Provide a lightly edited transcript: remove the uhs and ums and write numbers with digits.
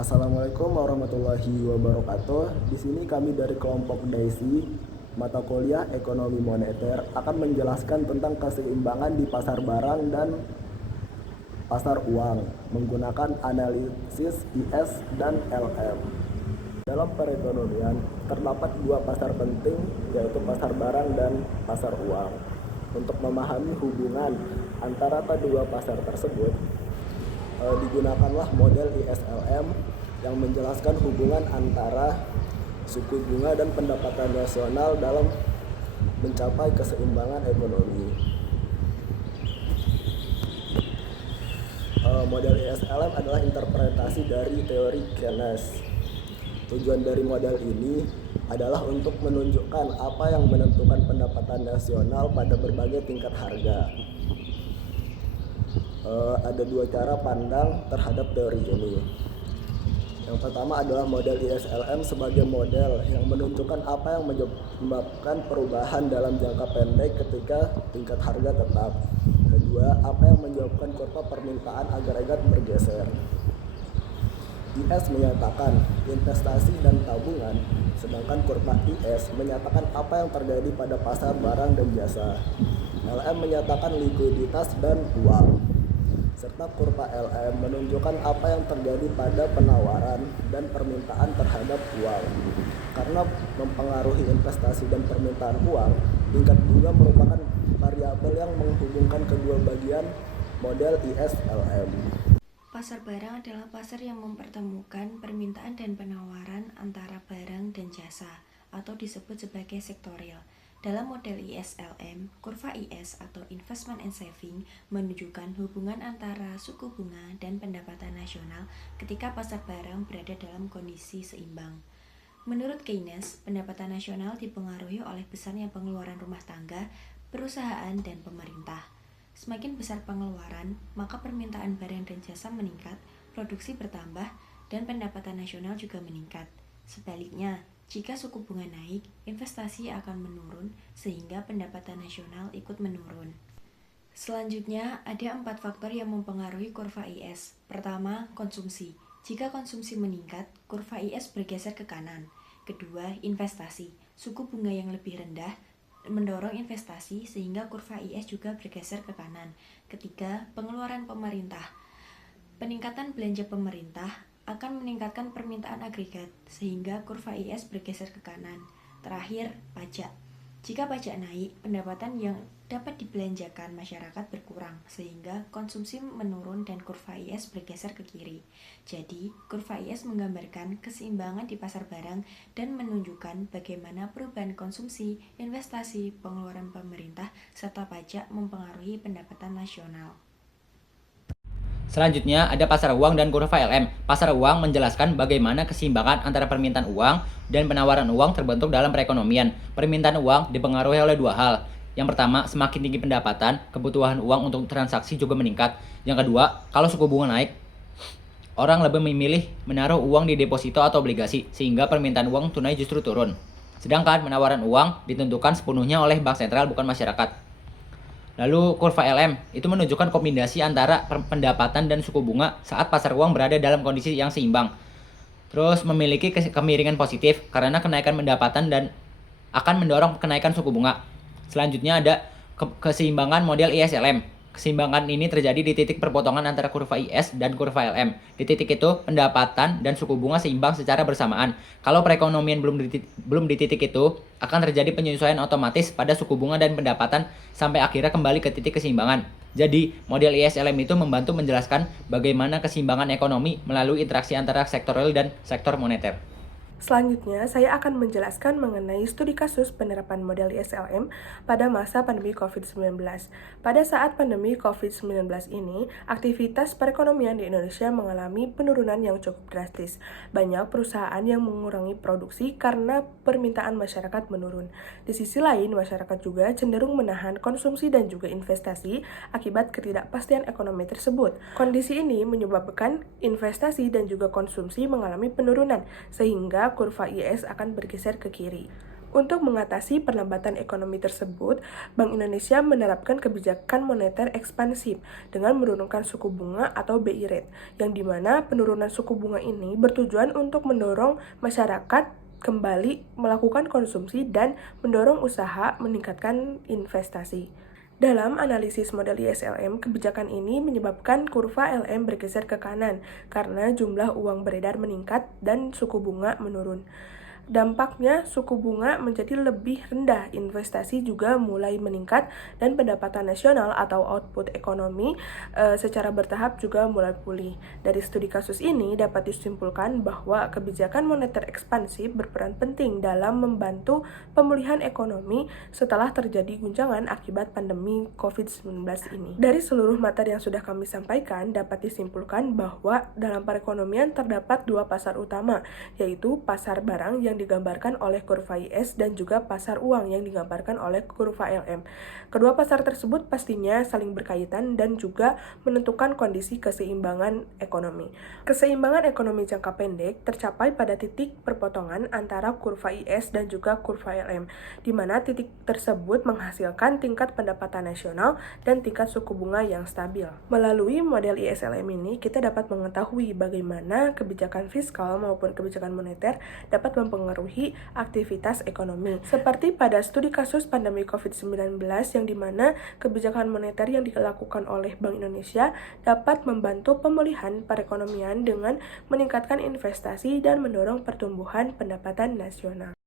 Assalamualaikum warahmatullahi wabarakatuh. Di sini kami dari kelompok DAISY, mata kuliah Ekonomi Moneter, akan menjelaskan tentang keseimbangan di pasar barang dan pasar uang menggunakan analisis IS dan LM. Dalam perekonomian, terdapat dua pasar penting, yaitu pasar barang dan pasar uang. Untuk memahami hubungan antara kedua pasar tersebut, digunakanlah model ISLM yang menjelaskan hubungan antara suku bunga dan pendapatan nasional dalam mencapai keseimbangan ekonomi. Model ISLM adalah interpretasi dari teori Keynes. Tujuan dari model ini adalah untuk menunjukkan apa yang menentukan pendapatan nasional pada berbagai tingkat harga. Ada dua cara pandang terhadap teori ini. Yang pertama adalah model ISLM sebagai model yang menunjukkan apa yang menyebabkan perubahan dalam jangka pendek ketika tingkat harga tetap. Kedua, apa yang menyebabkan kurva permintaan agregat bergeser. IS menyatakan investasi dan tabungan, sedangkan kurva IS menyatakan apa yang terjadi pada pasar barang dan jasa. LM menyatakan likuiditas dan uang, serta kurva LM menunjukkan apa yang terjadi pada penawaran dan permintaan terhadap uang. Karena mempengaruhi investasi dan permintaan uang, tingkat bunga merupakan variabel yang menghubungkan kedua bagian model ISLM. Pasar barang adalah pasar yang mempertemukan permintaan dan penawaran antara barang dan jasa, atau disebut sebagai sektorial. Dalam model ISLM, kurva IS atau Investment and Saving menunjukkan hubungan antara suku bunga dan pendapatan nasional ketika pasar barang berada dalam kondisi seimbang. Menurut Keynes, pendapatan nasional dipengaruhi oleh besarnya pengeluaran rumah tangga, perusahaan, dan pemerintah. Semakin besar pengeluaran, maka permintaan barang dan jasa meningkat, produksi bertambah, dan pendapatan nasional juga meningkat. Sebaliknya, jika suku bunga naik, investasi akan menurun sehingga pendapatan nasional ikut menurun. Selanjutnya, ada 4 faktor yang mempengaruhi kurva IS. Pertama, konsumsi. Jika konsumsi meningkat, kurva IS bergeser ke kanan. Kedua, investasi. Suku bunga yang lebih rendah mendorong investasi sehingga kurva IS juga bergeser ke kanan. Ketiga, pengeluaran pemerintah. Peningkatan belanja pemerintah akan meningkatkan permintaan agregat sehingga kurva IS bergeser ke kanan. Terakhir, pajak. Jika pajak naik, pendapatan yang dapat dibelanjakan masyarakat berkurang sehingga konsumsi menurun dan kurva IS bergeser ke kiri. Jadi, kurva IS menggambarkan keseimbangan di pasar barang dan menunjukkan bagaimana perubahan konsumsi, investasi, pengeluaran pemerintah, serta pajak mempengaruhi pendapatan nasional. Selanjutnya ada pasar uang dan kurva LM. Pasar uang menjelaskan bagaimana keseimbangan antara permintaan uang dan penawaran uang terbentuk dalam perekonomian. Permintaan uang dipengaruhi oleh dua hal. Yang pertama, semakin tinggi pendapatan, kebutuhan uang untuk transaksi juga meningkat. Yang kedua, kalau suku bunga naik, orang lebih memilih menaruh uang di deposito atau obligasi, sehingga permintaan uang tunai justru turun. Sedangkan penawaran uang ditentukan sepenuhnya oleh bank sentral, bukan masyarakat. Lalu kurva LM itu menunjukkan kombinasi antara pendapatan dan suku bunga saat pasar uang berada dalam kondisi yang seimbang. Terus memiliki kemiringan positif karena kenaikan pendapatan dan akan mendorong kenaikan suku bunga. Selanjutnya ada keseimbangan model ISLM. Keseimbangan ini terjadi di titik perpotongan antara kurva IS dan kurva LM. Di titik itu, pendapatan dan suku bunga seimbang secara bersamaan. Kalau perekonomian belum di titik itu, akan terjadi penyesuaian otomatis pada suku bunga dan pendapatan sampai akhirnya kembali ke titik keseimbangan. Jadi, model ISLM itu membantu menjelaskan bagaimana keseimbangan ekonomi melalui interaksi antara sektorial dan sektor moneter. Selanjutnya, saya akan menjelaskan mengenai studi kasus penerapan model ISLM pada masa pandemi COVID-19. Pada saat pandemi COVID-19 ini, aktivitas perekonomian di Indonesia mengalami penurunan yang cukup drastis. Banyak perusahaan yang mengurangi produksi karena permintaan masyarakat menurun. Di sisi lain, masyarakat juga cenderung menahan konsumsi dan juga investasi akibat ketidakpastian ekonomi tersebut. Kondisi ini menyebabkan investasi dan juga konsumsi mengalami penurunan, sehingga kurva IS akan bergeser ke kiri. Untuk mengatasi perlambatan ekonomi tersebut, Bank Indonesia menerapkan kebijakan moneter ekspansif dengan menurunkan suku bunga atau BI rate, yang dimana penurunan suku bunga ini bertujuan untuk mendorong masyarakat kembali melakukan konsumsi dan mendorong usaha meningkatkan investasi. Dalam analisis model ISLM, kebijakan ini menyebabkan kurva LM bergeser ke kanan karena jumlah uang beredar meningkat dan suku bunga menurun. Dampaknya, suku bunga menjadi lebih rendah, investasi juga mulai meningkat, dan pendapatan nasional atau output ekonomi secara bertahap juga mulai pulih. Dari studi kasus ini dapat disimpulkan bahwa kebijakan moneter ekspansif berperan penting dalam membantu pemulihan ekonomi setelah terjadi guncangan akibat pandemi COVID-19 ini. Dari seluruh materi yang sudah kami sampaikan, dapat disimpulkan bahwa dalam perekonomian terdapat dua pasar utama, yaitu pasar barang yang digambarkan oleh kurva IS dan juga pasar uang yang digambarkan oleh kurva LM. Kedua pasar tersebut pastinya saling berkaitan dan juga menentukan kondisi keseimbangan ekonomi. Keseimbangan ekonomi jangka pendek tercapai pada titik perpotongan antara kurva IS dan juga kurva LM, di mana titik tersebut menghasilkan tingkat pendapatan nasional dan tingkat suku bunga yang stabil. Melalui model ISLM ini, kita dapat mengetahui bagaimana kebijakan fiskal maupun kebijakan moneter dapat mempengaruhi aktivitas ekonomi. Seperti pada studi kasus pandemi COVID-19 yang dimana kebijakan moneter yang dilakukan oleh Bank Indonesia dapat membantu pemulihan perekonomian dengan meningkatkan investasi dan mendorong pertumbuhan pendapatan nasional.